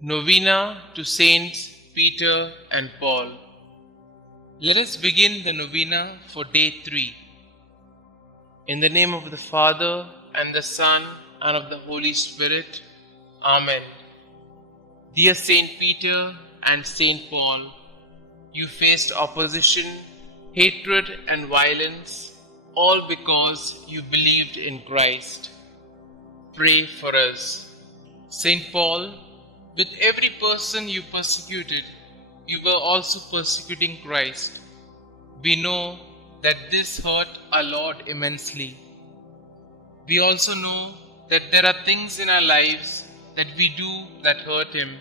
Novena to Saints Peter and Paul. Let us begin the novena for day 3. In the name of the Father, and the Son, and of the Holy Spirit. Amen. Dear Saint Peter and Saint Paul, you faced opposition, hatred, and violence, all because you believed in Christ. Pray for us. Saint Paul, with every person you persecuted, you were also persecuting Christ. We know that this hurt our Lord immensely. We also know that there are things in our lives that we do that hurt Him.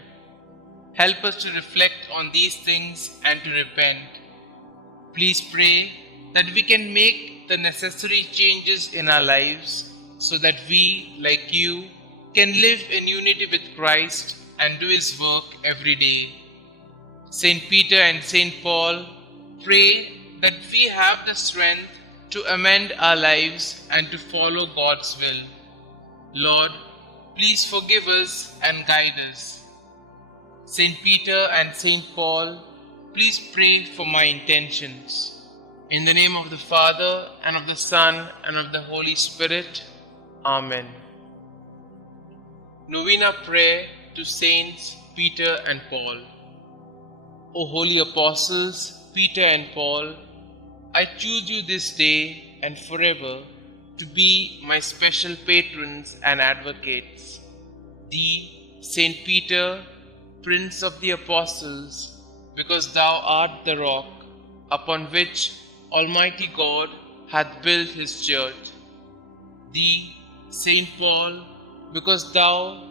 Help us to reflect on these things and to repent. Please pray that we can make the necessary changes in our lives so that we, like you, can live in unity with Christ and do His work every day. Saint Peter and Saint Paul, pray that we have the strength to amend our lives and to follow God's will. Lord, please forgive us and guide us. Saint Peter and Saint Paul, please pray for my intentions. In the name of the Father, and of the Son, and of the Holy Spirit. Amen. Novena Prayer to Saints Peter and Paul. O holy apostles, Peter and Paul, I choose you this day and forever to be my special patrons and advocates. Thee, Saint Peter, Prince of the Apostles, because thou art the rock upon which Almighty God hath built His church. Thee, Saint Paul, because thou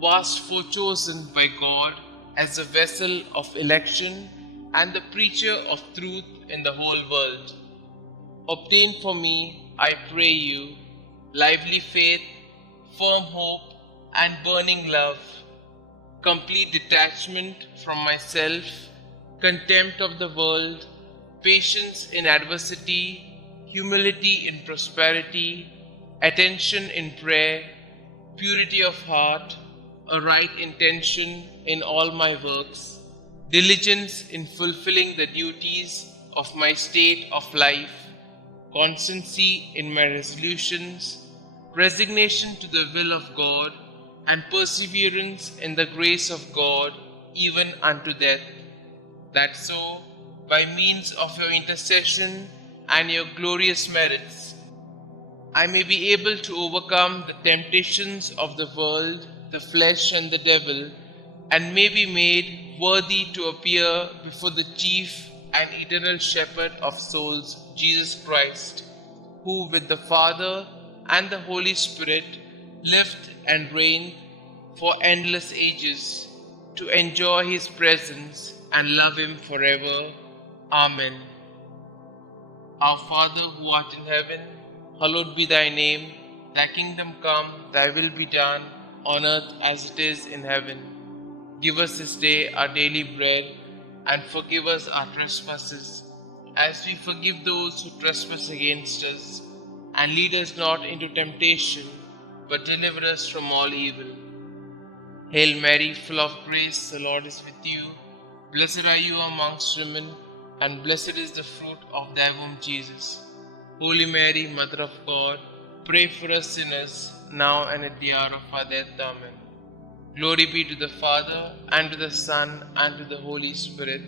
wast forechosen by God as a vessel of election and the preacher of truth in the whole world. Obtain for me, I pray you, lively faith, firm hope, and burning love, complete detachment from myself, contempt of the world, patience in adversity, humility in prosperity, attention in prayer, purity of heart, a right intention in all my works, diligence in fulfilling the duties of my state of life, constancy in my resolutions, resignation to the will of God, and perseverance in the grace of God, even unto death, that so, by means of your intercession and your glorious merits, I may be able to overcome the temptations of the world, the flesh, and the devil, and may be made worthy to appear before the chief and eternal shepherd of souls, Jesus Christ, who with the Father and the Holy Spirit lived and reigned for endless ages, to enjoy His presence and love Him forever. Amen. Our Father who art in heaven, hallowed be thy name. Thy kingdom come, thy will be done, on earth as it is in heaven. Give us this day our daily bread, and forgive us our trespasses, as we forgive those who trespass against us. And lead us not into temptation, but deliver us from all evil. Hail Mary, full of grace, the Lord is with you. Blessed are you amongst women, and blessed is the fruit of thy womb, Jesus. Holy Mary, Mother of God, pray for us sinners, now and at the hour of our death. Amen. Glory be to the Father, and to the Son, and to the Holy Spirit,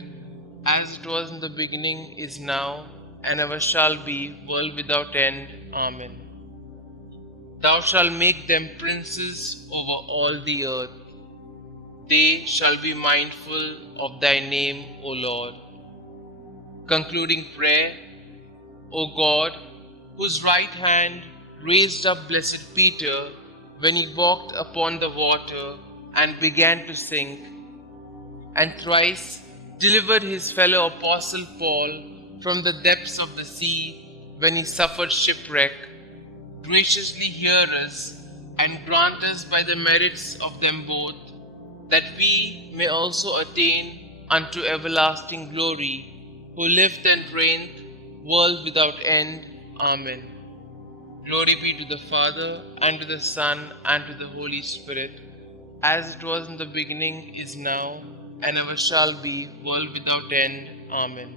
as it was in the beginning, is now, and ever shall be, world without end. Amen. Thou shalt make them princes over all the earth. They shall be mindful of thy name, O Lord. Concluding prayer. O God, whose right hand raised up blessed Peter when he walked upon the water and began to sink, and thrice delivered his fellow apostle Paul from the depths of the sea when he suffered shipwreck, graciously hear us and grant us by the merits of them both, that we may also attain unto everlasting glory, who lived and reigned, world without end. Amen. Glory be to the Father, and to the Son, and to the Holy Spirit, as it was in the beginning, is now, and ever shall be, world without end. Amen.